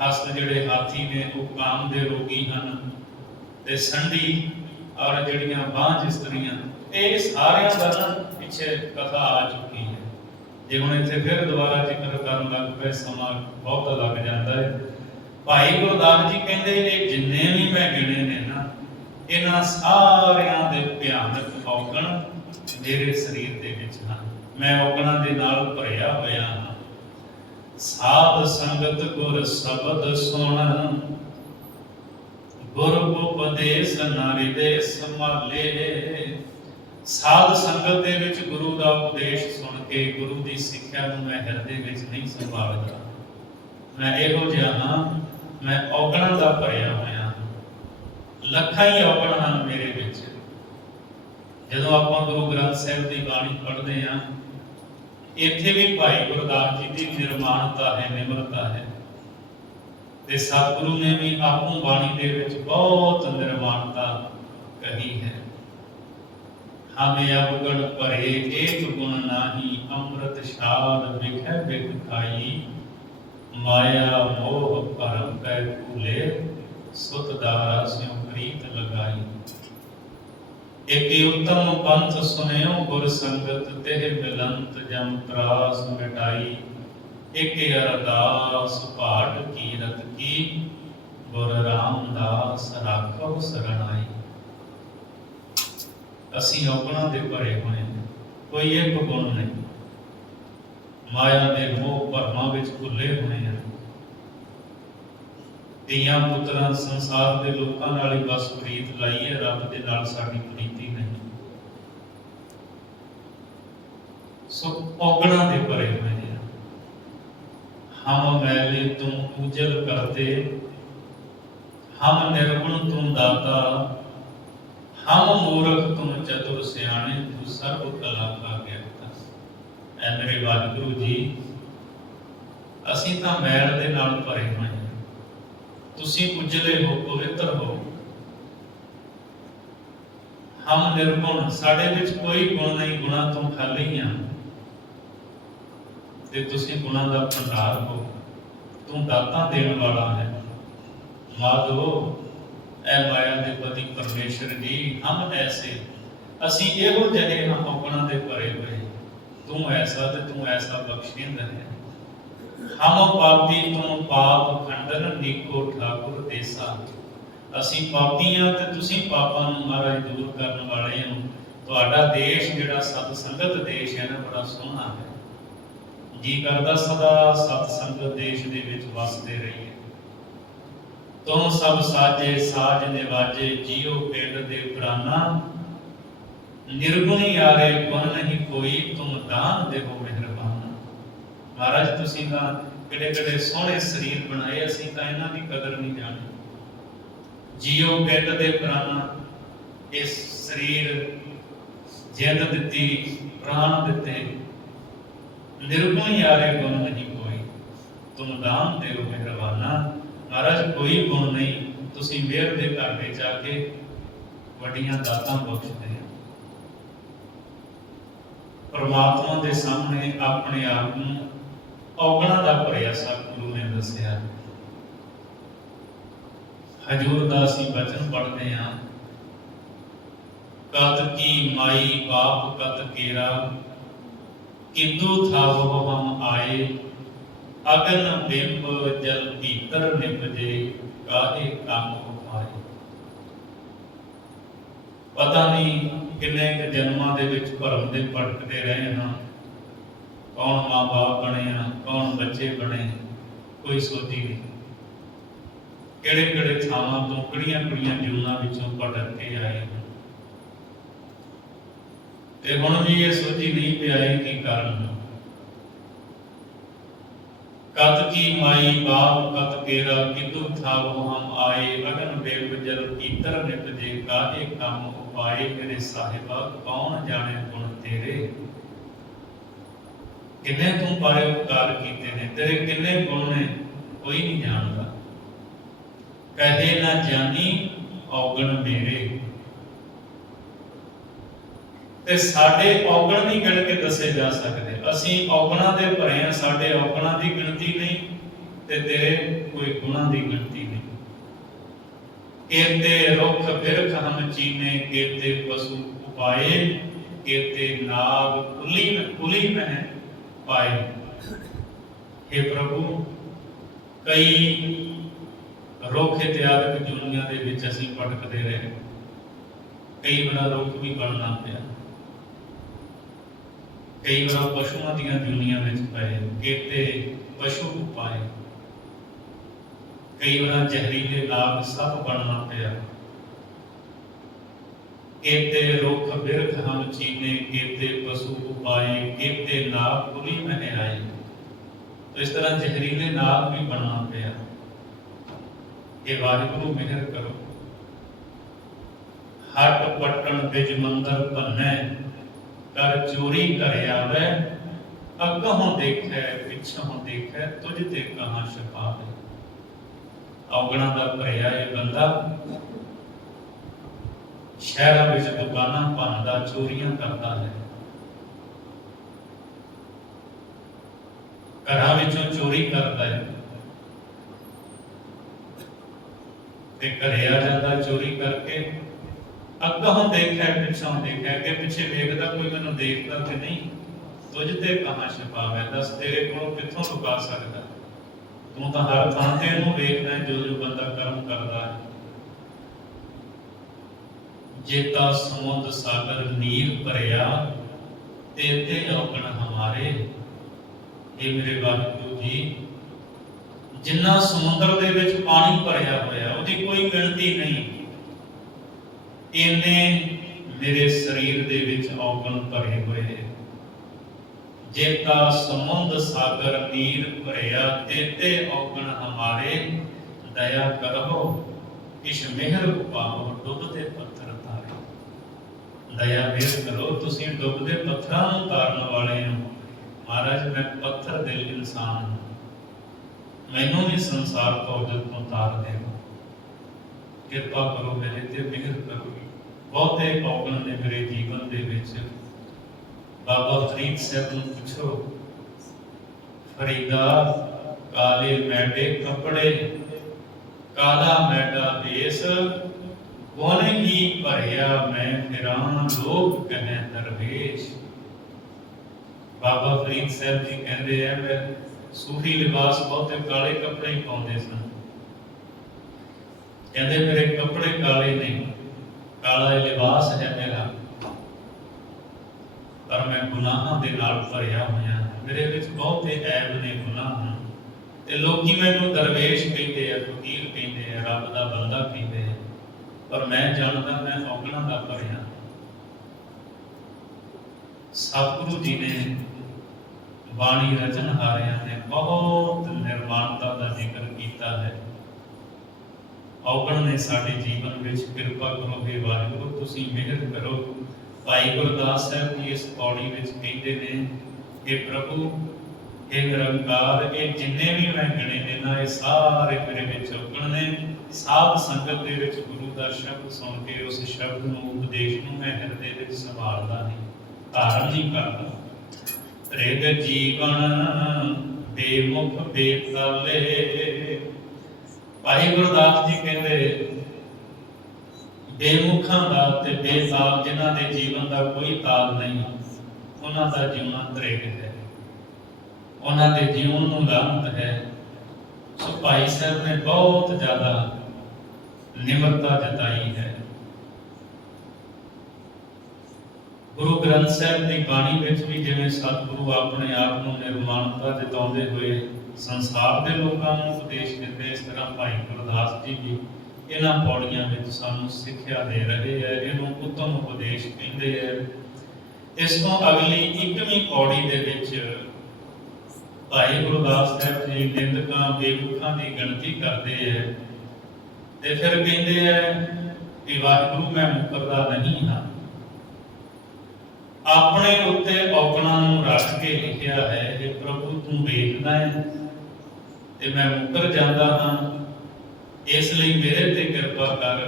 ਹਸਤ ਜਿਹੜੇ ਹਾਥੀ ਨੇ ਉਹ ਕਾਮ ਦੇ ਰੋਗੀ ਹਨ, ਤੇ ਸੰਢੀ ਔਰ ਜਿਹੜੀਆਂ ਬਾਂਝ ਇਸਤਰੀਆਂ, ਇਹ ਸਾਰਿਆਂ ਦਾ ਨਾ ਪਿੱਛੇ ਕਥਾ ਆ ਚੁੱਕੀ ਹੈ। ਜੇ ਹੁਣ ਇੱਥੇ ਫਿਰ ਦੁਬਾਰਾ ਜ਼ਿਕਰ ਕਰਨ ਲੱਗ ਪਏ ਸਮਾਂ ਬਹੁਤ ਲੱਗ ਜਾਂਦਾ ਹੈ। ਭਾਈ ਗੁਰਦਾਸ ਜੀ ਕਹਿੰਦੇ ਇਹ ਜਿੰਨੇ ਵੀ ਮੈਂ ਗਿਣੇ ਨੇ ਨਾ, ਇਹਨਾਂ ਸਾਰਿਆਂ ਦੇ ਭਿਆਨਕ ਔਗਣ ਮੇਰੇ ਸਰੀਰ ਦੇ ਵਿੱਚ ਹਨ। ਮੈਂ ਔਗਣਾਂ ਦੇ ਨਾਲ ਭਰਿਆ ਹੋਇਆ ਹਾਂ। ਸਾਧ ਸੰਗਤ ਗੁਰ ਸ਼ਬਦ ਸੁਣ, ਗੁਰ ਉਪਦੇਸ਼ ਨਾਰੀ ਦੇ ਸੰਭਾਲੇ। ਸਾਧ ਸੰਗਤ ਦੇ ਵਿੱਚ ਗੁਰੂ ਦਾ ਉਪਦੇਸ਼ ਸੁਣ ਕੇ, ਗੁਰੂ ਦੀ ਸਿੱਖਿਆ ਨੂੰ ਮੈਂ ਹਿਰਦੇ ਵਿੱਚ ਨਹੀਂ ਸੰਭਾਲਦਾ। ਮੈਂ ਇਹੋ ਜਿਹਾ ਹਾਂ, ਮੈਂ ਔਗਣਾਂ ਦਾ ਭਰਿਆ ਹੋਇਆ। ਲੱਖਾਂ ਹੀ ਔਗਣ ਹਨ ਮੇਰੇ ਵਿੱਚ। ਜਦੋਂ ਆਪਾਂ ਗੁਰੂ ਗ੍ਰੰਥ ਸਾਹਿਬ ਦੀ ਬਾਣੀ ਪੜ੍ਹਦੇ ਹਾਂ, ਇੱਥੇ ਵੀ ਭਾਈ ਗੁਰਦਾਸ ਜੀ ਦੀ ਨਿਰਮਾਣਤਾ ਹੈ, ਨਿਮਰਤਾ ਹੈ। ਤੇ ਸਤਿਗੁਰੂ ਨੇ ਵੀ ਆਪਣੀ ਬਾਣੀ ਦੇ ਵਿੱਚ ਬਹੁਤ ਨਿਰਮਾਣਤਾ ਕਹੀ ਹੈ। ਹਮੇ ਅਵਗਣ ਭਰੇ ਏਕ ਗੁਣ ਨਾਹੀ, ਅੰਮ੍ਰਿਤ ਸ਼ਾਦ ਵਿਖੇ ਬਿਖ ਖਾਈ। ਮਾਇਆ ਮੋਹ ਭਰਮ ਕੈ ਭੂਲੇ, ਸੁਤ ਦਾਰਾ ਸਿਉ ਪ੍ਰੀਤ ਲਗਾਈ। ਇੱਕ ਉੱਤਮ ਪੰਥ ਸੁਨਿਓ ਗੁਰ ਸੰਗਤ, ਤਿਹ ਮਿਲੰਤ ਜਮ ਤਰਾਸ ਮਿਟਾਈ। ਇੱਕ ਅਰਦਾਸ ਪਾਠ ਕੀਰਤ ਕੀ, ਗੁਰ ਰਾਮਦਾਸ ਰਾਖੋ ਸਰਣਾਈ। ਅਸੀਂ ਔਗਣਾਂ ਦੇ ਭਰੇ ਹੋਏ ਹਾਂ, ਕੋਈ ਇੱਕ ਗੁਣ ਨਹੀਂ। ਮਾਇਆ ਦੇ ਮੋਹ ਭਰਮਾਂ ਵਿੱਚ ਭੁੱਲੇ ਹੋਏ ਹਾਂ। ਧੀਆਂ ਪੁੱਤਰਾਂ ਸੰਸਾਰ ਦੇ ਲੋਕਾਂ ਨਾਲ ਹੀ ਬਸ ਪ੍ਰੀਤ ਲਾਈ ਹੈ, ਰੱਬ ਦੇ ਨਾਲ ਸਾਡੀ ਪ੍ਰੀਤੀ ਨਹੀਂ। ਸੋ ਔਗਣਾਂ ਦੇ ਭਰੇ ਹੋਏ ਨੇ। ਹਮ ਮੈਲੇ ਤੁਮ ਉਜਲ ਕਰਤੇ, ਹਮ ਨਿਰਗੁਣ ਤੁਮ ਦਾਤਾ। ਹਮ ਮੂਰਖ ਤੁਮ ਚਤੁਰ ਸਿਆਣੇ, ਤੂੰ ਸਰਬ ਕਲਾ ਕਾ ਗਿਆਤਾ। ਐ ਮੇਰੇ ਵਾਹਿਗੁਰੂ ਜੀ, ਅਸੀਂ ਤਾਂ ਮੈਲ ਦੇ ਨਾਲ ਭਰੇ ਹੋਏ ਹਾਂ, ਤੁਸੀਂ ਉਜਲੇ ਹੋ, ਪਵਿੱਤਰ ਹੋ। ਹਮ ਨਿਰਗੁਣ, ਸਾਡੇ ਵਿੱਚ ਕੋਈ ਗੁਣ ਨਹੀਂ, ਗੁਣਾਂ ਤੋਂ ਖਾਲੀ ਹਾਂ। ਤੇ ਤੁਸੀਂ ਗੁਣਾਂ ਦਾ ਭੰਡਾਰ ਹੋ, ਤੂੰ ਦਾਤਾਂ ਦੇਣ ਵਾਲਾ ਹੈ। ਮਾਧੋ ਐ ਮਾਇਆ ਦੇ ਪਤੀ ਪਰਮੇਸ਼ਰ ਜੀ, ਹਮ ਐਸੇ, ਅਸੀਂ ਇਹੋ ਜਿਹੇ ਹਾਂ ਔਗਣਾਂ ਦੇ ਭਰੇ ਹੋਏ। ਤੂੰ ਐਸਾ ਤੇ ਤੂੰ ਐਸਾ ਬਖਸ਼ਿੰਦ ਹੈ। ਹਮ ਪਾਪੀ ਤੁਮ ਪਾਪ ਖੰਡਨ, ਨੀਕੋ ਠਾਕੁਰ ਦੇਸਾ। ਅਸੀਂ ਪਾਪੀ ਹਾਂ ਤੇ ਤੁਸੀਂ ਪਾਪਾਂ ਨੂੰ ਮਹਾਰਾਜ ਦੂਰ ਕਰਨ ਵਾਲੇ ਹੋ। ਤੁਹਾਡਾ ਦੇਸ਼ ਜਿਹੜਾ ਸਤ ਸੰਗਤ ਦੇਸ਼ ਹੈ ਨਾ, ਬੜਾ ਸੋਹਣਾ ਹੈ। ਜੀ ਕਰਦਾ ਸਦਾ ਸਤ ਸੰਗਤ ਦੇਸ਼ ਦੇ ਵਿੱਚ ਵਸਦੇ ਰਹੀਏ। ਤੁਮ ਸਭ ਸਾਜੇ ਸਾਜ ਨਿਵਾਜੇ, ਜੀਓ ਪਿੰਡ ਦੇ ਪ੍ਰਾਨਾ। ਨਿਰਗੁਣ ਯਾਰੇ ਗੁਣ ਨਹੀਂ ਕੋਈ, ਤੁਮ ਦਾਨ ਦੇਵੋ ਮਿਹਰਬਾਨਾ। ਮਹਾਰਾਜ ਤੁਸੀਂ ਤਾਂ ਕਿਹੜੇ ਕਿਹੜੇ ਸੋਹਣੇ ਸਰੀਰ ਬਣਾਏ, ਅਸੀਂ ਤਾਂ ਇਹਨਾਂ ਦੀ ਕਦਰ ਨਹੀਂ ਜਾਣਦੇ। ਜੀਓ ਪਿੰਡ ਦੇ ਪ੍ਰਾਨਾ, ਇਸ ਸਰੀਰ ਜਿੰਦ ਦਿੱਤੀ, ਪ੍ਰਾਣ ਦਿੱਤੇ। ਨਿਰਗੁਣ ਯਾਰੇ ਗੁਣ ਨਹੀਂ ਕੋਈ, ਤੁਮ ਦਾਨ ਦੇਵੋ ਮਿਹਰਬਾਨਾ। ਮਹਾਰਾਜ ਕੋਈ ਗੁਣ ਨਹੀਂ, ਤੁਸੀਂ ਮਿਹਰ ਦੇ ਘਰ ਵਿੱਚ ਆ ਕੇ ਵੱਡੀਆਂ ਦਾਤਾਂ ਬਖਸ਼ਦੇ ਹੋ। ਪਰਮਾਤਮਾ ਦੇ ਸਾਹਮਣੇ ਆਪਣੇ ਆਪ ਨੂੰ ਔਗਣਾਂ ਦਾ ਭਰਿਆ ਸਤਿਗੁਰੂ ਨੇ ਦੱਸਿਆ। ਹਜੂਰ ਦਾ ਅਸੀਂ ਬਚਨ ਪੜ੍ਹਦੇ ਹਾਂ, ਕਤ ਕੀ ਮਾਈ ਬਾਪ ਕਤ ਕੇਰਾ, ਕਿੰਦੂ ਥਾਵੋ ਹਮ ਆਏ। ਅਗਨ ਬਿੰਬ ਜਲ ਭੀਤਰ ਨਿਪਜੇ, ਕਾਹੇ ਕੰਮ ਉਪਾਏ। ਪਤਾ ਨਹੀਂ ਕਿੰਨੇ ਕੁ ਜਨਮਾਂ ਦੇ ਵਿੱਚ ਭਰਮ ਦੇ ਭਟਕਦੇ ਰਹੇ ਹਾਂ। ਕੌਣ ਮਾਂ ਬਾਪ ਬਣੇ ਆ, ਕੌਣ ਬੱਚੇ ਬਣੇ, ਕੋਈ ਸੋਚੀ ਨਹੀਂ। ਕਿਹੜੇ ਕਿਹੜੇ ਥਾਵਾਂ ਤੋਂ ਕਿਹੜੀਆਂ ਕਿਹੜੀਆਂ ਜੂਨਾਂ ਵਿੱਚੋਂ ਭਟਕ ਕੇ ਆਏ। ਤੇ ਹੁਣ ਵੀ ਇਹ ਸੋਚੀ ਨਹੀਂ ਪਿਆ ਕੀ ਕਾਰਨ। ਕਤ ਕੀ ਮਾਈ ਬਾਪ ਕਤ ਕੇਰਾ, ਕਿੰਦੂ ਥਾਵੋ ਹਮ ਆਏ। ਅਗਨ ਬਿੰਬ ਜਲ ਭੀਤਰ ਨਿਪਜੇ, ਕਾਹੇ ਕੰਮ ਉਪਾਏ। ਮੇਰੇ ਸਾਹਿਬਾ ਕੌਣ ਜਾਣੇ ਗੁਣ ਤੇਰੇ, ਕਿੰਨੇ ਤੂੰ ਪਾਰੇ ਉਪਕਾਰ ਕੀਤੇ ਨੇ, ਤੇਰੇ ਕਿੰਨੇ ਗੁਣ ਨੇ, ਕੋਈ ਨਹੀਂ ਜਾਣਦਾ। ਕਹੇ ਨਾ ਜਾਣੀ ਔਗਣ ਮੇਰੇ। ਤੇ ਸਾਡੇ ਔਗਣ ਨਹੀਂ ਗਿਣ ਕੇ ਦੱਸੇ ਜਾ ਸਕਦੇ। ਅਸੀਂ ਔਗਣਾਂ ਦੇ ਭਰੇ ਹਾਂ, ਸਾਡੇ ਔਗਣਾਂ ਦੀ ਗਿਣਤੀ ਨਹੀਂ। ਤੇ ਤੇਰੇ ਕੋਈ ਗੁਣਾਂ ਦੀ ਗਿਣਤੀ ਨਹੀਂ। केते रुख बिरख हम चीने, केते पशु उपाए, केते नाग कुली में पाए। हे प्रभु, कई रुख इत्यादि दुनिया दे विच असीं भटकदे रहे, कई बार रुख भी बनना पिया, कई बार पशुओं दीयां दुनिया विच पए, केते पशु उपाए, कई बार जहरीले नाग सब बनना पिया। केते रुख बिरख हम चीने, केते पशु उपाए, केते नाग कुली में आए। तो इस तरह जहरीले नाग भी बनना पिया। ये वाहिगुरु मेहर करो। हट पट्टन बिज मंदर भन्ने, कर चोरी कर आवे, अगहों देखे पिछों देखे, तुझ ते कहां छुपावे। औगणा दा भरिया ये बंदा शहरां विच दुकानां भंनदा, चोरियां करदा है, घरां विचों चोरी करदा है, ते घरे आ जांदा चोरी करके, अगों देखिया पिछों देखिया, अगे पिछे वेखदा कोई मैनूं देखदा ते नहीं, तुझ ते कहां छुपावे। दस तेरे कोलों कित्थों लुका सकदा, तू तो हर थां ते इहनूं वेखदा है जो जो बंदा कर्म करदा है। जेता समुद्र सागर नीर भरिया, तेते औगण हमारे। ये मेरे वाहिगुरू जी, जिन्ना समुद्र दे विच पानी भरिया होया, उहदी कोई गिणती नहीं, इन्ने मेरे शरीर दे विच औगण भरे हुए। जेता समुद्र सागर नीर भरिया, तेते औगण हमारे। दया करो किश मेहर पाओ, डुबदे पत्थर तारे। दया मेहर करो, तुसीं डुबदे पत्थरां नूं तारन वाले हो। महाराज, मैं पत्थर दिल इंसान हूं, मैनूं भी संसार भौतिक तो तार देना। किरपा करो, मेरे ते मेहर करो। बहुते औगण ने मेरे जीवन दे विच। बाबा फरीद साहब नूं पुछो, फरीदा काले मैडे कपड़े, काला मैडा देस, गुण ही भरिया मैं फिरां, लोग कहें दरवेश। बाबा फरीद साहब जी कहते हैं, मैं सूफी लिबास बहुते काले कपड़े ही पाउंदे सन। कहते मेरे कपड़े काले नहीं, काला लिबास है मेरा, पर मैं गुनाहां दे नाल भरिया होया। मेरे विच बहुते ऐब ने, गुनाह हैं, ते लोकी मैनूं दरवेश कहते हैं, फकीर कहते हैं, रब दा बंदा कहते हैं, पर मैं जानदा मैं औगणां दा भरिया। सतगुरु जी ने बाणी रचनहारियां ने बहुत निर्माणता का जिक्र किया है। औगण ने साडे जीवन विच किरपा करो, हे वाहिगुरू तुसीं मेहर करो। भाई गुरदास साहब जी इस पौड़ी विच कहते ने, हे प्रभु, हे निरंकार, ये जिन्ने भी मैं गिने ने ना, ये सारे मेरे विच औगण ने। साध संगत दे विच गुरु दा शब्द सुन के उस शब्द नूं, उपदेश नूं मैं हिरदे विच संभालदा नहीं, धारण नहीं करदा। त्रिग जीवन बेमुख बेताले। भाई गुरदास जी कहते बेमुखां दा ते बेताल, जिन्हां दे जीवन दा कोई ताल नहीं, उन्हां दा जीवन त्रिग है, उन्हां दे जीवन नूं लानत है। सो भाई साहब ने बहुत ज्यादा निमरता जताई है। गुरु ग्रंथ साहब की बाणी विच भी जिवें सतगुरु अपने आप नूं निर्माणता जताउंदे होए संसार के लोगों को उपदेश दिते, इस तरह भाई गुरदास जी भी इन्हां पौड़ियां विच सानूं सिੱਖਿਆ दे रहे हैं। इहनूं उत्तम उपदेश कहंदे हैं। इस तों अगली 21ਵੀਂ पौड़ी दे विच भाई गुरदास साहब जी निंदकां बेमुखां की गिणती करते हैं, ते फिर कहंदे हैं कि वाहिगुरू मैं मुकरदा नहीं हाँ, अपने उत्ते औगणां नूं रख के लिखिया है। हे प्रभु तू वेखदा है ते मैं मुकर जांदा हां, इसलिए मेरे ते कृपा कर,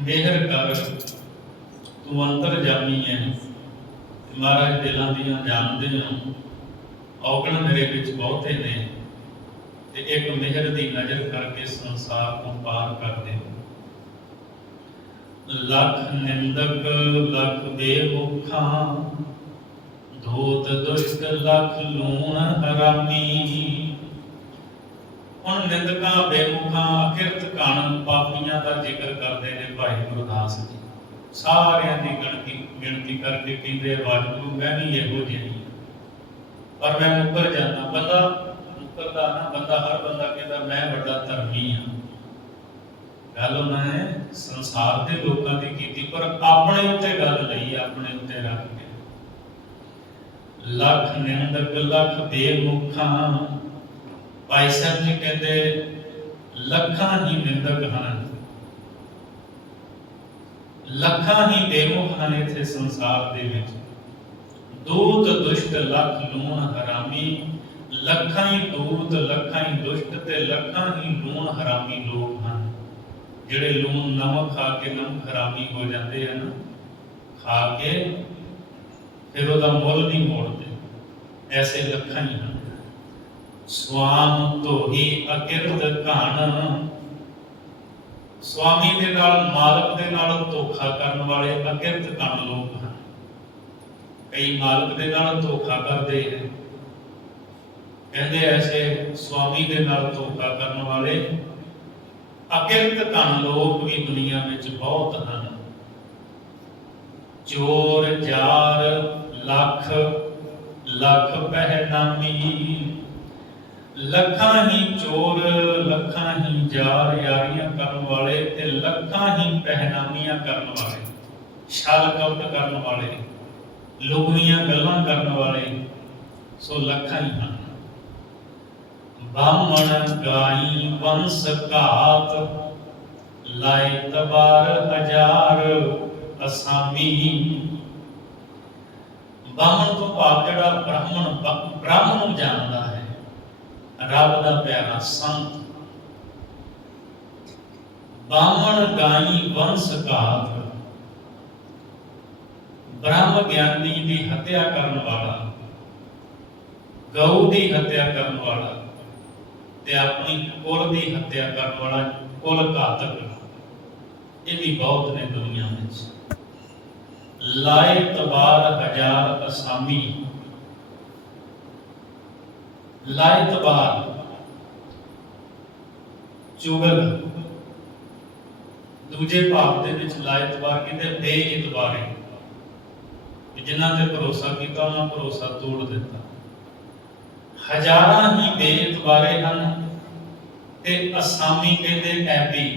मेहर कर, तू अंतरजामी है। महाराज दिलों दियां जानदे हो, औगण मेरे विच बहुते ने, ਤੇ ਇੱਕ ਮਿਹਰ ਦੀ ਨਜ਼ਰ ਕਰਕੇ ਸੰਸਾਰ ਨੂੰ ਪਾਰ ਕਰ ਦੇਵੋ। ਲੱਖ ਨਿੰਦਕ ਲੱਖ ਬੇਮੁਖਾਂ, ਧੂਤ ਦੁਸ਼ਟ ਲੱਖ ਲੂਣ ਹਰਾਮੀ। ਹੁਣ ਨਿੰਦਕਾਂ ਬੇਮੁਖਾਂ ਅਕਿਰਤ ਕਣ ਪਾਪੀਆਂ ਦਾ ਜ਼ਿਕਰ ਕਰਦੇ ਨੇ ਭਾਈ ਗੁਰਦਾਸ ਜੀ। ਸਾਰਿਆਂ ਦੀ ਗਿਣਤੀ ਕਰਕੇ ਕਹਿੰਦੇ ਵਾਹਿਗੁਰੂ ਮੈਂ ਵੀ ਇਹੋ ਜਿਹੀ, ਪਰ ਮੈਂ ਮੁੱਕਰ ਜਾਂਦਾ। ਬੰਦਾ ਮੁੱਕਰਦਾ ਨਾ, ਬੰਦਾ ਹਰ ਬੰਦਾ ਕਹਿੰਦਾ ਮੈਂ ਵੱਡਾ ਧਰਮੀ ਹਾਂ। ਗੱਲ ਉਹਨਾਂ ਨੇ ਸੰਸਾਰ ਦੇ ਲੋਕਾਂ ਦੀ ਕੀਤੀ, ਪਰ ਆਪਣੇ ਉੱਤੇ ਗੱਲ ਲਈ, ਆਪਣੇ ਉੱਤੇ ਰੱਖ ਕੇ। ਲੱਖ ਨਿੰਦਕ ਲੱਖ ਬੇਮੁਖਾਂ, ਭਾਈ ਸਾਹਿਬ ਜੀ ਕਹਿੰਦੇ ਲੱਖਾਂ ਹੀ ਨਿੰਦਕ ਹਨ, ਲੱਖਾਂ ਹੀ ਬੇਮੁਖ ਹਨ ਇੱਥੇ ਸੰਸਾਰ ਦੇ ਵਿੱਚ। ਦੂਤ ਦੁਸ਼ਟ ਲੱਖ ਲੂਣ ਹਰਾਮੀ, ਲੱਖਾਂ ਹੀ ਦੂਤ ਲੱਖਾਂ ਹੀ ਦੁਸ਼ਟ ਤੇ ਲੱਖਾਂ ਹੀ ਲੂਣ ਹਰਾਮੀ ਲੋਕ ਹਨ, ਜਿਹੜੇ ਲੂਣ ਨਮਕ ਖਾ ਕੇ ਨਮਕ ਹਰਾਮੀ ਹੋ ਜਾਂਦੇ ਹਨ, ਖਾ ਕੇ ਫਿਰ ਉਹਦਾ ਮੁੱਲ ਨਹੀਂ ਮੋੜਦੇ। ਐਸੇ ਲੱਖਾਂ ਹੀ ਹਨ। ਸਵਾਮ ਧੋਹੀ ਅਕਿਰਤ ਘਣ, ਸਵਾਮੀ ਦੇ ਨਾਲ ਮਾਲਕ ਦੇ ਨਾਲ ਧੋਖਾ ਕਰਨ ਵਾਲੇ ਅਕਿਰਤ ਘਣ ਲੋਕ ਹਨ। ਕਈ ਮਾਲਕ ਦੇ ਨਾਲ ਧੋਖਾ ਕਰਦੇ ਹਨ, ਕਹਿੰਦੇ ਐਸੇ ਸਵਾਮੀ ਦੇ ਨਾਲ ਧੋਖਾ ਕਰਨ ਵਾਲੇ ਅਕਿਰਤ ਘਣ ਲੋਕ ਵੀ ਦੁਨੀਆ ਵਿੱਚ ਬਹੁਤ ਹਨ। ਚੋਰ ਜਾਰ ਲੱਖ ਲੱਖ ਪਹਿਨਾਮੀ, ਲੱਖਾਂ ਹੀ ਚੋਰ ਲੱਖਾਂ ਹੀ ਜਾਰ ਯਾਰੀਆਂ ਕਰਨ ਵਾਲੇ ਤੇ ਲੱਖਾਂ ਹੀ ਪਹਿਨਾਮੀਆਂ ਕਰਨ ਵਾਲੇ, ਛਲ ਕਪਟ ਕਰਨ ਵਾਲੇ, ਲੁਗਣੀਆਂ ਗੱਲਾਂ ਕਰਨ ਵਾਲੇ, ਸੋ ਲੱਖਾਂ ਹੀ ਹਨ। ਬਾਹਮਣ ਗਾਈ ਵੰਸ ਘਾਤ, ਲਾਏ ਤਬਾਰ ਹਜ਼ਾਰ ਅਸਾਮੀ। ਬਾਹਮਣ ਤੋਂ ਭਾਵ ਜਿਹੜਾ ਬ੍ਰਾਹਮਣ ਨੂੰ ਜਾਣਦਾ ਹੈ, ਰੱਬ ਦਾ ਪਿਆਰਾ ਸੰਤ। ਬਾਹਮਣ ਗਾਈ ਵੰਸ ਘਾਤ, ਬ੍ਰਹਮ ਗਿਆਨੀ ਦੀ ਹੱਤਿਆ ਕਰਨ ਵਾਲਾ, ਗਊ ਦੀ ਹੱਤਿਆ ਕਰਨ ਵਾਲਾ ਤੇ ਆਪਣੀ ਕੁਲ ਦੀ ਹੱਤਿਆ ਕਰਨ ਵਾਲਾ, ਕੁਲ ਘਾਤਕ, ਇਹ ਵੀ ਬਹੁਤ ਨੇ ਦੁਨੀਆ ਵਿੱਚ। ਲਾਏ ਤਬਾਰ ਹਜ਼ਾਰ ਅਸਾਮੀ, ਲਾਏ ਤਬਾਰ ਚੁਗਲ, ਦੂਜੇ ਭਾਵ ਦੇ ਵਿੱਚ ਲਾਏ ਤਬਾਰ ਕਹਿੰਦੇ ਬੇਇਤਬਾਰੇ, ਜਿਨ੍ਹਾਂ ਤੇ ਭਰੋਸਾ ਕੀਤਾ ਉਹਨਾਂ ਭਰੋਸਾ ਤੋੜ ਦਿੱਤਾ। ਹਜ਼ਾਰਾਂ ਹੀ ਬੇਇਤਬਾਰੇ ਹਨ ਤੇ ਅਸਾਮੀ ਕਹਿੰਦੇ ਐਬੀ,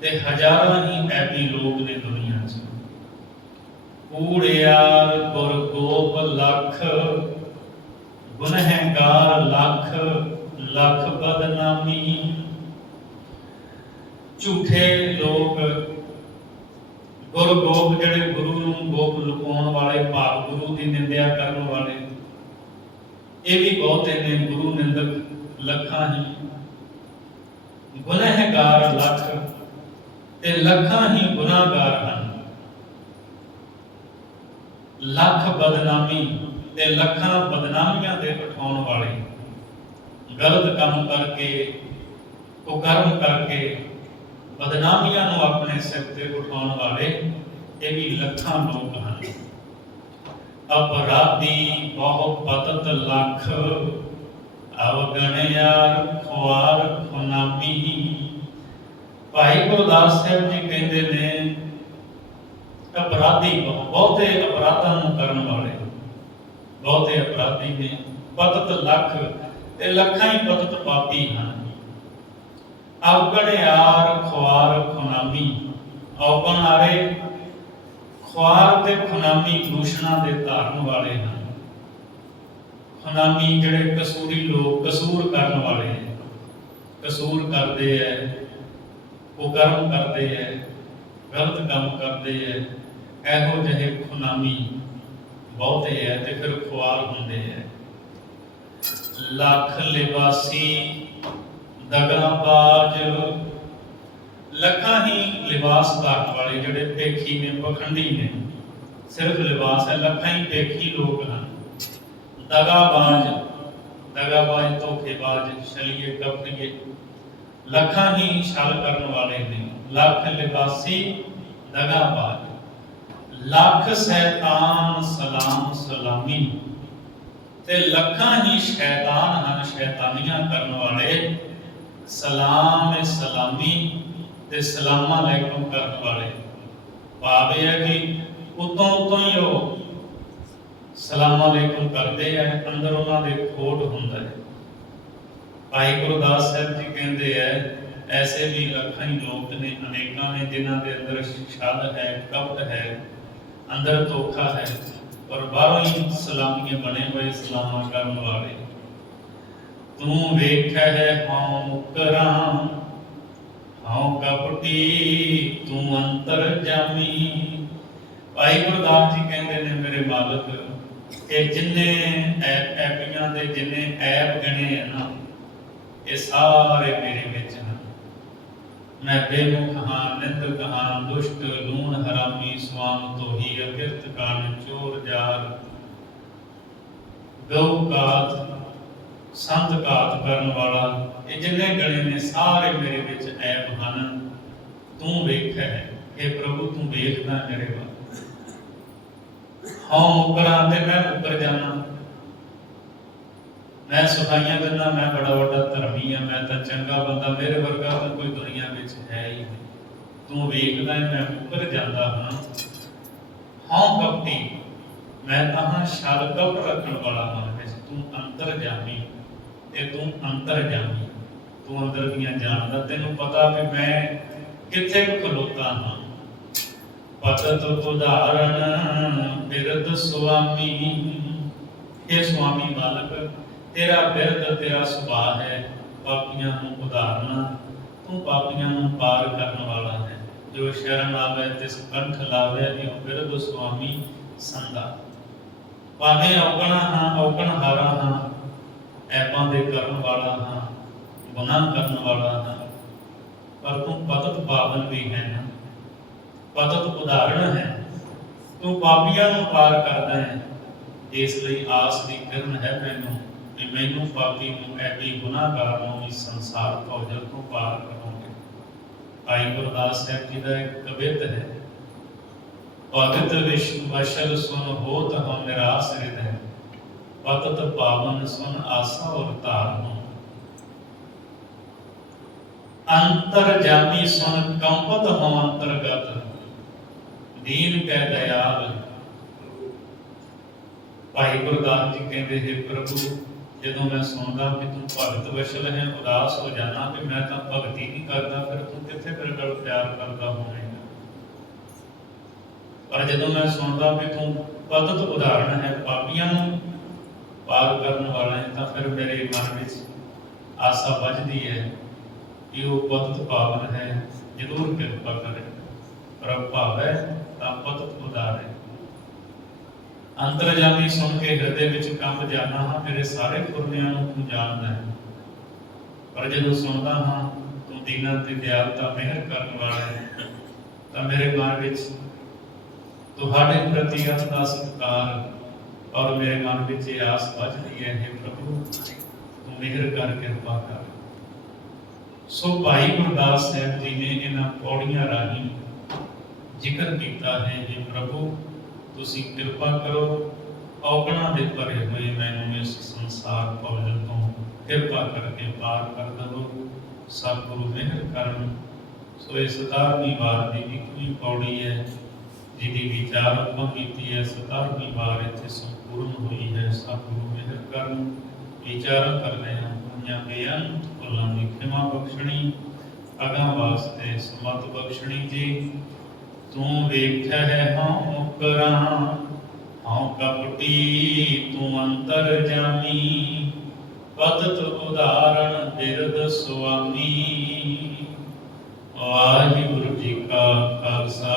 ਤੇ ਹਜ਼ਾਰਾਂ ਹੀ ਐਬੀ ਲੋਕ ਨੇ ਦੁਨੀਆ 'ਚ। ਕੂੜਿਆਰ ਗੁਰਗੋਪ ਲੱਖ, ਗੁਨਹਗਾਰ ਲੱਖ ਲੱਖ ਬਦਨਾਮੀ। ਝੂਠੇ ਲੋਕ, ਗੁਰਗੋਪ ਜਿਹੜੇ ਗੁਰੂ ਨੂੰ ਗੋਪ ਲੁਕਾਉਣ ਵਾਲੇ, ਭਾਵ ਗੁਰੂ ਦੀ ਨਿੰਦਿਆ ਕਰਨ ਵਾਲੇ, ਇਹ ਵੀ ਬਹੁਤੇ ਨੇ। ਗੁਰੂ ਨਿੰਦਕ ਲੱਖਾਂ ਹੀ, ਗੁਨਹਗਾਰ ਲੱਖ ਤੇ ਲੱਖਾਂ ਹੀ ਗੁਨਾਹਗਾਰ ਹਨ। ਲੱਖ ਬਦਨਾਮੀ ਤੇ ਲੱਖਾਂ ਬਦਨਾਮੀਆਂ ਦੇ ਉਠਾਉਣ ਵਾਲੇ, ਗਲਤ ਕੰਮ ਕਰਕੇ, ਕੁਕਰਮ ਕਰਕੇ ਬਦਨਾਮੀਆਂ ਨੂੰ ਆਪਣੇ ਸਿਰ ਤੇ ਉਠਾਉਣ ਵਾਲੇ, ਇਹ ਵੀ ਲੱਖਾਂ ਲੋਕ ਹਨ। ਅਪਰਾਧੀ ਬਹੁ ਪਤਤ ਲੱਖ, ਅਵਗਣਿਆ ਖੁਆਰ ਖੁਨਾਮੀ। ਭਾਈ ਗੁਰਦਾਸ ਸਾਹਿਬ ਜੀ ਕਹਿੰਦੇ ਨੇ ਅਪਰਾਧੀ ਬਹੁਤੇ ਅਪਰਾਧਾਂ ਨੂੰ ਕਰਨ ਵਾਲੇ, ਬਹੁਤੇ ਅਪਰਾਧੀ ਨੇ। ਪਤਤ ਲੱਖ ਤੇ ਲੱਖਾਂ ਹੀ ਪਤਤ ਪਾਪੀ ਹਨ। ਅਵਗਣਿਆਰ ਖੁਆਰ ਖੁਨਾਮੀ, ਔਗਣ ਆਰੇ, ਖੁਆਰ ਤੇ ਖੁਨਾਮੀ ਦੂਸ਼ਣਾਂ ਦੇ ਧਾਰਨ ਵਾਲੇ ਹਨ। ਖੁਨਾਮੀ ਜਿਹੜੇ ਕਸੂਰੀ ਲੋਕ, ਕਸੂਰ ਕਰਨ ਵਾਲੇ, ਕਸੂਰ ਕਰਦੇ ਐ, ਕੁਕਰਮ ਕਰਦੇ ਐ, ਗਲਤ ਕੰਮ ਕਰਦੇ ਐ, ਇਹੋ ਜਿਹੇ ਖੁਨਾਮੀ ਬਹੁਤੇ ਐ ਤੇ ਫਿਰ ਖੁਆਰ ਹੁੰਦੇ ਐ। ਲੱਖ ਲਿਬਾਸੀ ਦਗਾਬਾਜ਼, ਲੱਖਾਂ ਹੀ ਲਿਬਾਸ ਧਾਰਨ ਵਾਲੇ, ਜਿਹੜੇ ਭੇਖੀ ਨੇ, ਪਖੰਡੀ ਨੇ, ਸਿਰਫ ਲਿਬਾਸ ਹੈ, ਲੱਖਾਂ ਹੀ ਭੇਖੀ ਲੋਕ ਹਨ। ਦਗਾਬਾਜ਼, दगाबाज, धोखेबाज, छलिए, कपटिए, लखां ही छल करन वाले ने। लख लिबासी दगाबाज, लख शैतान सलाम सलामी, ते लखां ही शैतान हन शैतानियां करन वाले। सलाम सलामी ते सलामा अलैकुम करन वाले। भाव यह है कि उतों उतों ही वो सलाम अलैकुम करते हैं, अंदर उन्होंने खोट होंदा है। भाई गुरदास साहब जी कहते हैं ऐसे भी लखां ही लोग ने, अनेकां ने, जिन्हां दे अंदर छल है, कपट है, अंदर धोखा है, और बाहरों ही सलामियां बने हुए सलामा करन वाले। तू वेख है हाँ मुकरा हाँ कपटी, तू अंतर जामी। भाई गुरदास जी कहते ने मेरे मालिक, ये जिन्ने ऐपियां दे जिन्ने ऐप गणे है ना, ये सारे मेरे विच हैं। मैं बेमुख हाँ, निंदक हाँ, दुष्ट, लूण हरामी, स्वाम तोही, अकिरत कान, चोर जार, गौ घात, संत घात करन वाला, ये जिन्ने गणे ने सारे मेरे विच ऐप हन। तू वेख है, हे प्रभु तू वेखदा मेरे वाल। हाँ मुकरा ते मैं मुकर जाना, मैं सुखाइयां दिना, मैं बड़ा बड़ा धर्मी हाँ, मैं तो चंगा बंदा, मेरे वर्गा तो कोई दुनिया में है ही नहीं। तू वेखदा है मैं मुकर जाता हाँ। हाँ कपटी, मैं तो हाँ छल कपट रखण वाला हाँ। तू अंतर जामी, ये तू अंतर जामी, तू अंदर दियां जानदा, तेनू पता भी मैं किथे खलोता हाँ। पतत उदाहरण बिरद स्वामी, हे स्वामी मालक तेरा बिरद तेरा सुभाव है, पापियां नूं उदाहरण, तू पापियां नूं पार करन वाला है। जो शरण आवे तिस कंठ लावे, इहो बिरद स्वामी संदा। पावे औगणा हाँ, औगण हारा हाँ, ऐपां दे करन वाला हाँ, गुनाह करन वाला हाँ, पर तू पतत पावन भी है ना, पतत उदाहरण है। तू पापियां नूं पार करदा है, इसलिए आस दी किरण है मैनू कि मैनू पापी नूं, ऐबी गुनाहगार नूं इस संसार भौजल तो पार करोगे। भाई गुरदास साहब जी का एक कवित है, भगत वशल सुन होत हम निराश हृदय, पतत पावन सुन आशा और तार हो। अंतर जामी सुन कंपत हो अंतर्गत, दीन कै दयाल। भाई गुरदास जी कहते हे प्रभु, जदों मैं सुनदा कि तू भगत वशल है, उदास हो जाना कि मैं तो भगती नहीं करता, फिर तू किथे मेरे नाल प्यार करता होवेगा। पर जदों मैं सुनदा कि तू पतत उदाहरण है, पापियां नूं पार करने वाला है, तो फिर मेरे मन में आशा बजती है कि वो पतत पावन है, जरूर कृपा करे। प्रभ भावै तां पतत उदारे। अंतरजामी सुन के हृदय विच कंब जाना हाँ, मेरे सारे फुरनियां नूं तू जानदा है। पर जदों सुनदा हाँ तू दीनां ते दयालता मेहर करन वाला है, तो मेरे मन विच तुहाडे प्रति अतदा सत्कार और मेरे मन विच ये आस बजदी है, हे प्रभु तू मेहर कर कृपा कर। सो भाई गुरदास साहब जी ने इन्हां पौड़ियां राही जिक्र किया है, हे प्रभु तुसी कृपा करो, औगणा दे भरे हुए मैनू इस संसार भौजल तो कृपा करके पार कर दो। सतगुरु मेहर करन। सो इस 17वीं वार की 21वीं पौड़ी है जिहदी विचार आपां कीती है, 17वीं वार इत्थे संपूर्ण हुई है। सतगुरु मेहर करन। विचार करने होइयां बेअंत भुलां दी खिमा बख्शणी, अगां वास्ते समत बख्शणी जी। तू वेख है हाँ मुकरा हाँ कपटी, तू अंतर जामी, पतत उदाहरण बिरद स्वामी। वाहिगुरु जी का खालसा,